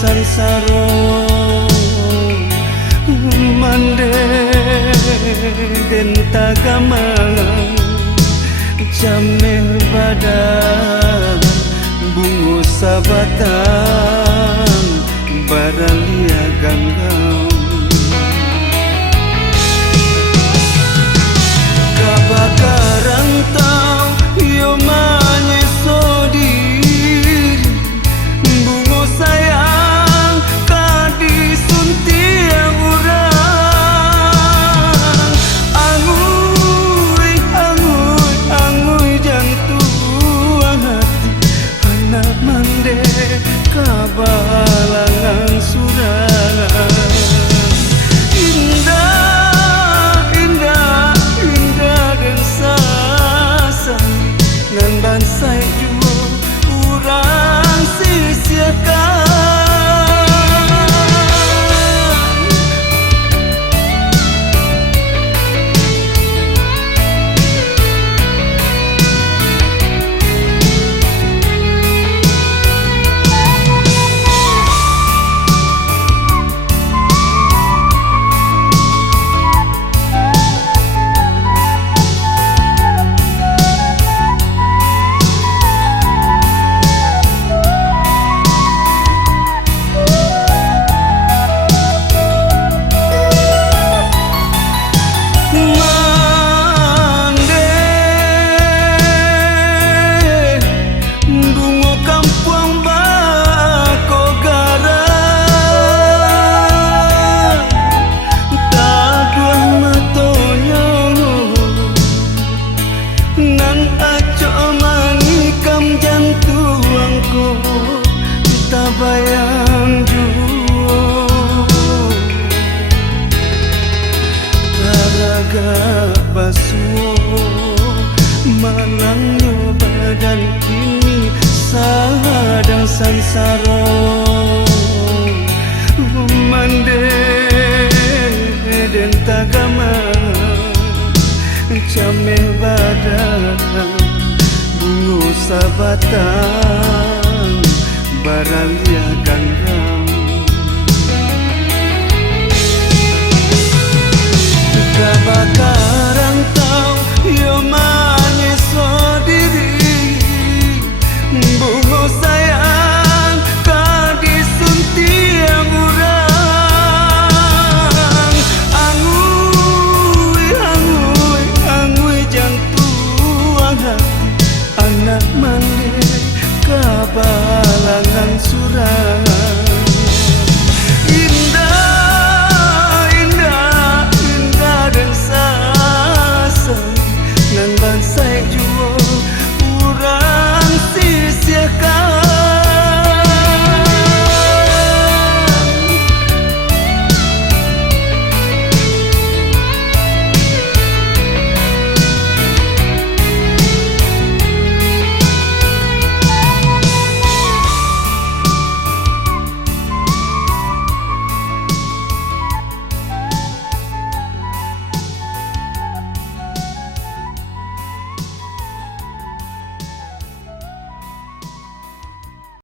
sansaro mande den tagamang jameh badan bungu sabatan baralia ganggam kabakaran tau yo manye sodir bungu sayang kadisunti yang urang angui jantung hati anak mande kabalangan surang indah dan sasang nan bansai juo urang sisiakan bayang juo taraga basuo malangnya badan kini sadang sansaro mande den tagamang jameh badan bungu sabatan baralia kan